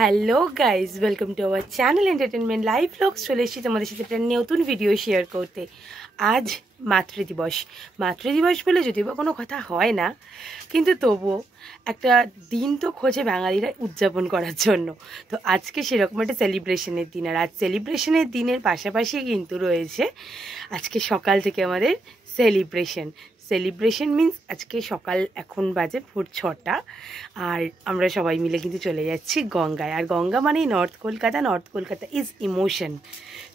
Hello guys, welcome to our channel entertainment live blogs. চলে এসেছি তোমাদের সাথে একটা নতুন ভিডিও শেয়ার করতে। আজ মাতৃদিবস বলে যদিও বা কোনো কথা হয় না, কিন্তু তবুও একটা দিন তো খোঁজে বাঙালিরা উদযাপন করার জন্য। তো আজকে সেরকম একটা সেলিব্রেশনের দিন, আর আজ সেলিব্রেশনের দিনের পাশাপাশি কিন্তু রয়েছে আজকে সকাল থেকে আমাদের সেলিব্রেশন মিন্স আজকে সকাল এখন বাজে ভোর 6টা, আর আমরা সবাই মিলে কিন্তু চলে যাচ্ছি গঙ্গায়। আর গঙ্গা মানেই নর্থ কলকাতা ইজ ইমোশন।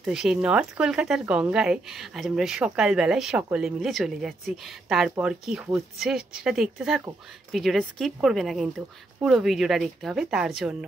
তো সেই নর্থ কলকাতার গঙ্গায় আজ আমরা সকালবেলায় সকলে মিলে চলে যাচ্ছি। তারপর কি হচ্ছে সেটা দেখতে থাকো, ভিডিওটা স্কিপ করবে না, কিন্তু পুরো ভিডিওটা দেখতে হবে তার জন্য।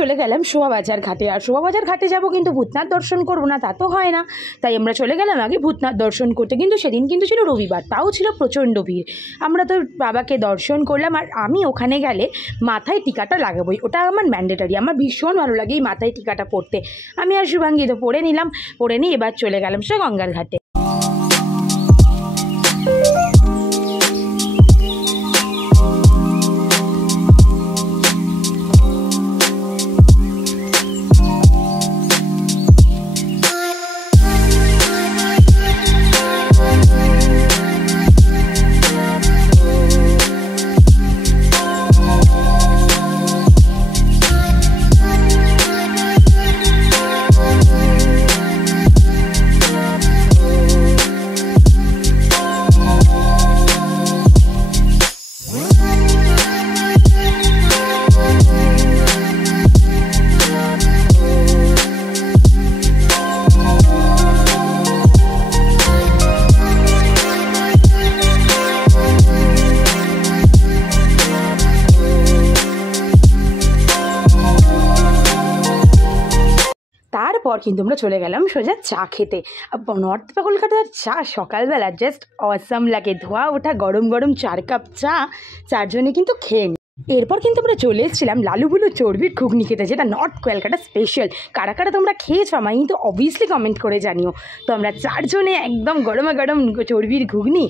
চলে গেলাম শোভাবাজার ঘাটে। আর শোভাবাজার ঘাটে যাব, কিন্তু ভূতনাথ দর্শন করবো না তা তো হয় না, তাই আমরা চলে গেলাম আগে ভূতনাথ দর্শন করতে। কিন্তু সেদিন কিন্তু ছিল রবিবার, তাও ছিল প্রচণ্ড ভিড়। আমরা তো বাবাকে দর্শন করলাম, আর আমি ওখানে গেলে মাথায় টিকাটা লাগাবোই, ওটা আমার ম্যান্ডেটারি। আমার ভীষণ ভালো লাগে এই মাথায় টিকাটা পরতে। আমি আর শুভাঙ্গী তো পরে নিয়ে এবার চলে গেলাম সে গঙ্গার ঘাটে। তারপর কিন্তু আমরা চলে গেলাম সোজা চা খেতে। নর্থ কলকাতার চা সকালবেলা জাস্ট অসাম লাগে। ধোয়া ওঠা গরম গরম 4 কাপ চা চারজনে কিন্তু খেয়ে নিই। এরপর কিন্তু আমরা চলে এসেছিলাম লালুবুলু চর্বির ঘুগনি খেতে, যেটা নর্থ কলকাতা স্পেশাল। কারা কারা তোমরা খেয়েছো আমায় কিন্তু অবভিয়াসলি কমেন্ট করে জানিও। তো আমরা চারজনে একদম গরমা গরম চর্বির ঘুগনি,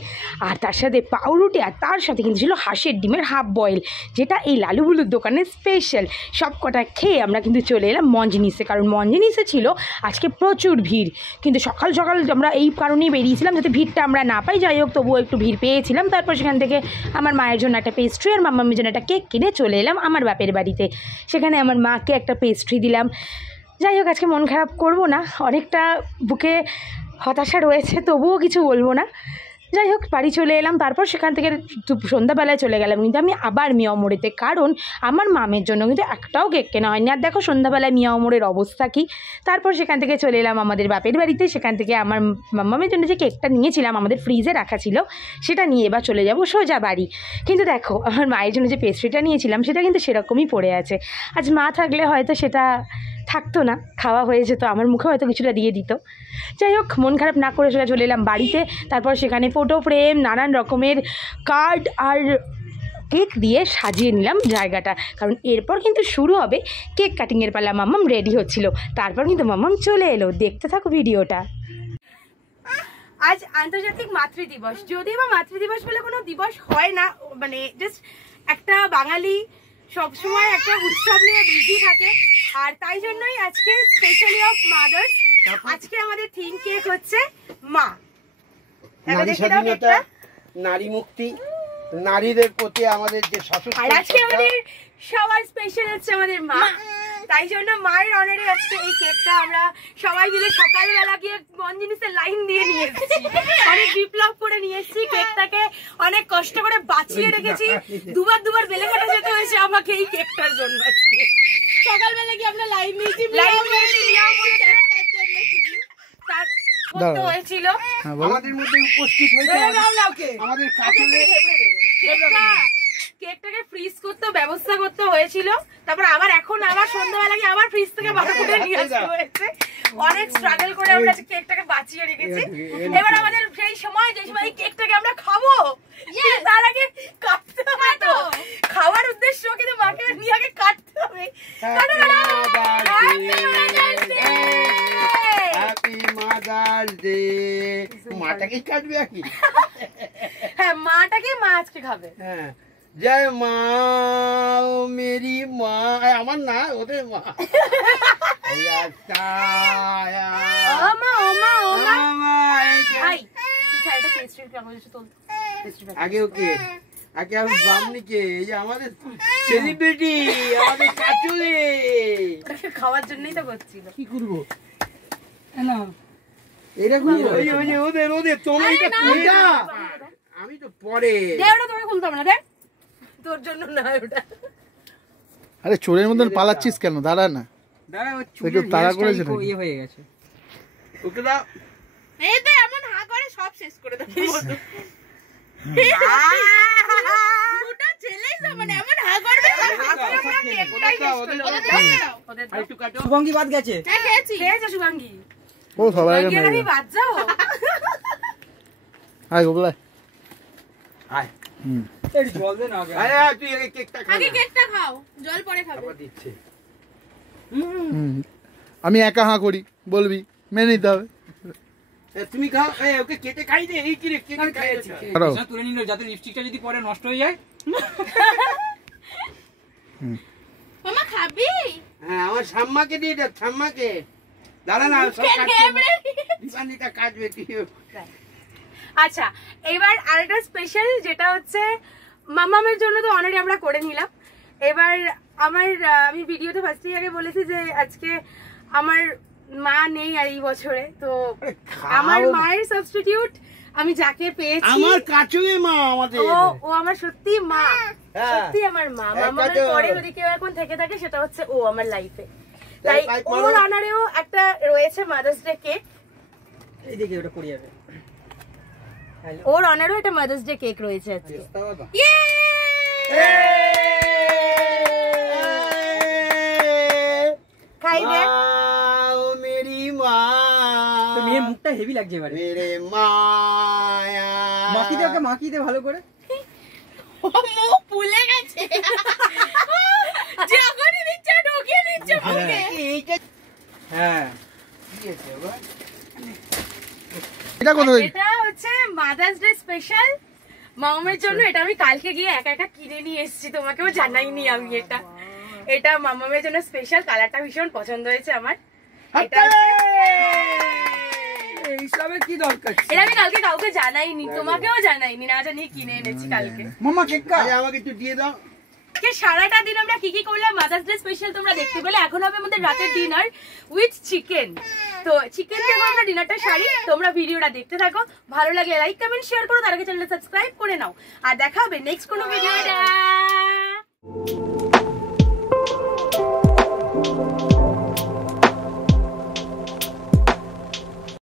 আর তার সাথে পাউরুটি, আর তার সাথে কিন্তু ছিল হাঁসের ডিমের হাফ বয়েল, যেটা এই লালুবুলুর দোকানের স্পেশাল। সব কটা খেয়ে আমরা কিন্তু চলে এলাম মঞ্জিনিসে, কারণ মঞ্জিনিসে ছিল আজকে প্রচুর ভিড়। কিন্তু সকাল সকাল আমরা এই কারণেই বেরিয়েছিলাম যাতে ভিড়টা আমরা না পাই। যাই হোক, তবুও একটু ভিড় পেয়েছিলাম। তারপর সেখান থেকে আমার মায়ের জন্য একটা পেস্ট্রি আর মাম্মামের জন্য একটা কেক কিনে চলে এলাম আমার বাপের বাড়িতে। সেখানে আমার মাকে একটা পেস্ট্রি দিলাম, যাই হোক, আজকে মন খারাপ করব না, অনেকটা বুকে হতাশা রয়েছে, তবুও কিছু বলবো না। যাই হোক, বাড়ি চলে এলাম, তারপর সেখান থেকে সন্ধ্যাবেলায় চলে গেলাম কিন্তু আমি আবার মিয়ামোড়েতে, কারণ আমার মামের জন্য কিন্তু একটাও কেক কেনা হয়নি। আর দেখো সন্ধ্যাবেলায় মিয়ামোড়ের অবস্থা কী। তারপর সেখান থেকে চলে এলাম আমাদের বাপের বাড়িতে, সেখান থেকে আমার মামের জন্য যে কেকটা নিয়েছিলাম আমাদের ফ্রিজে রাখা ছিল সেটা নিয়ে এবার চলে যাব সোজা বাড়ি। কিন্তু দেখো, আমার মায়ের জন্য যে পেস্ট্রিটা নিয়েছিলাম সেটা কিন্তু সেরকমই পড়ে আছে। আজ মা থাকলে হয়তো সেটা থাকতো না, খাওয়া হয়ে যেত, আমার মুখে হয়তো কিছুটা দিয়ে দিত। যাই হোক, মন খারাপ না করে সোজা চলে এলাম বাড়িতে। তারপর সেখানে ফটো ফ্রেম, নানান রকমের কার্ড আর কেক দিয়ে সাজিয়ে নিলাম জায়গাটা, কারণ এরপর কিন্তু শুরু হবে কেক কাটিংয়ের পালা। মাম্মাম রেডি হচ্ছিল, তারপর কিন্তু মাম্মাম চলে এলো। দেখতে থাকো ভিডিওটা। আজ আন্তর্জাতিক মাতৃদিবস, যদিও বা মাতৃদিবস বলে কোনো দিবস হয় না, মানে জাস্ট একটা বাঙালি সবসময় একটা উৎসব নিয়ে বিজি থাকে, আর তাই জন্যই আজকে স্পেশালি অফ মাদার্স, আজকে আমাদের থিম কেক হচ্ছে মা। নারী স্বাধীনতা, নারী মুক্তি, নারীদের প্রতি আমাদের যে শাসন, আর আজকে আমাদের সবার স্পেশাল হচ্ছে আমাদের মা। তাই জন্য মায়ের অনারে আজকে এই কেকটা আমরা সবাই মিলে সকালবেলা গিয়ে মঞ্জিনিসের লাইন দিয়ে নিয়ে এসেছি, অনেক বিপ্লব করে নিয়ে এসেছি কেকটাকে, অনেক কষ্ট করে বাঁচিয়ে রেখেছি, দুবার বেলে কাটা যেতে হয়েছে আমাকে এই কেকটার জন্য। আজকে সকালবেলা গিয়ে আমরা লাইন নিয়েছি, তার করতে হয়েছিল আমাদের মধ্যে উপস্থিত হয়েছে আমাদের কেকটাকে ফ্রিজ করতে ব্যবস্থা করতে হয়েছিল, তারপর আবার এখন আবার সন্ধ্যাবেলা গিয়ে আবার ফ্রিজ থেকে বার করে নিয়ে আসতে হয়েছে। অনেক স্ট্রাগল করে আমরা কেকটাকে বাঁচিয়ে রেখেছি। এবার আমাদের সেই সময় যে সময় এই কেকটাকে আমরা খাবো, তার আগে কাটতে হবে, তো খাওয়ার উদ্দেশ্য কিন্তু মাকে নিয়ে আগে কাটতে হবে। Happy mother's day. মাটাকে কাটবে কি? হ্যাঁ, মাটাকে মা আজকে খাবে। হ্যাঁ, জয় মা ও মেরি মা, আমার না, ওদের মা। আগে ওকে, আগে আমি ব্রাহ্মণীকে, এই যে আমাদের সেলিব্রিটি, আমাদের কাচুরে খাওয়ার জন্যই তো করছিল। কি করবো এরকম ওদের তুমি আমি তো পরে তোকে খুলতাম না রে, তোর জন্য না ওটা। আরে চোরের মতন পালাচ্ছিস কেন? দাঁড়া না, তাড়া করেছে ইয়ে হয়ে গেছে। ওকে দাও, এই তো এমন হা করে সব শেষ করে দেবো। দুটো ছেলেই মানে এমন হা করবে, শুভাঙ্গী বাদ গেছে। খেয়েছে শুভাঙ্গী, ও সবার আগে আমি বাদ যাও। আয় গোবলা, আয় জল দে না আগে। আরে তুই আগে কেকটা খা, আগে কেকটা খাও, জল পরে খাবে। আবার দিচ্ছে। আমি একা হাঁ করি, বলবি, মেনে নিতে হবে। তুমি খাও, ওকে কেটে খাই দে। এই কি রে, কেটে খাই তুলে নিল যাতে লিপস্টিকটা যদি পরে নষ্ট হয়ে যায়। মামা খাবি? হ্যাঁ, আমার ঠাম্মাকে দিয়ে দে, ঠাম্মাকে। দাঁড়া না, সব দীপান্বিতা কাটবে। আচ্ছা, এবার আরেকটা স্পেশাল, যেটা হচ্ছে মামামের জন্য তো অলরেডি আমরা করে নিলাম। এবার আমি ভিডিওতে ফার্স্টেই আগে বলেছি যে আজকে আমার মা নেই আর এই বছরে, তো আমার মায়ের সাবস্টিটিউট আমি যাকে পেয়েছি, আমার কাচুরে মা, আমাদের ও আমার সত্যি মা, সত্যি আমার মা। মামামের পরে যদি কেউ এখন থেকে থাকে সেটা হচ্ছে ও আমার লাইফে। তাই ওর অনারেও একটা রয়েছে মাদার্স ডে কেক। এইদিকে ওটা পড়ে যাবে। ওর অনারও একটা মাদার্স ডে কেক রয়েছে আজকে। খাই দে। ও মেরি মা, তো মেয়ের মুখটা হেভি লাগছে এবারে। মেরে মায়া, মাখি দে ওকে, মাখি দে ভালো করে। ও মুখ ফুলে গেছে, যখনই দিচ্ছে ঢুকিয়ে দিচ্ছে মুখে। হ্যাঁ, এটা কোথায়? এটা হচ্ছে মাদার্স ডে স্পেশাল মামামের জন্য। এটা আমি কালকে গিয়ে একা একা কিনে নিয়ে এসেছি, তোমাকেও জানাইনি আমি। এটা মামামের জন্য স্পেশাল, কালারটা ভীষণ পছন্দ হয়েছে আমার। এটা এইসবের কি দরকার? এটা আমি কালকে কাউকে জানাইনি, তোমাকেও জানাইনি, না জানিয়ে কিনে এনেছি কালকে। মামা কেক খা। আমাকে একটু দিয়ে দাও। আজকে সারাটা দিন আমরা কি কি করলাম মাদার্স ডে স্পেশাল তোমরা দেখতে পেলে। এখন হবে আমাদের রাতের ডিনার উইথ চিকেন। তো চিকেন দিয়ে আমরা ডিনারটা সারি, তোমরা ভিডিওটা দেখতে থাকো, ভালো লাগলে লাইক কমেন্ট শেয়ার করো, তার আগে চ্যানেলটা সাবস্ক্রাইব করে নাও। আর দেখা হবে নেক্সট কোনো ভিডিওতে।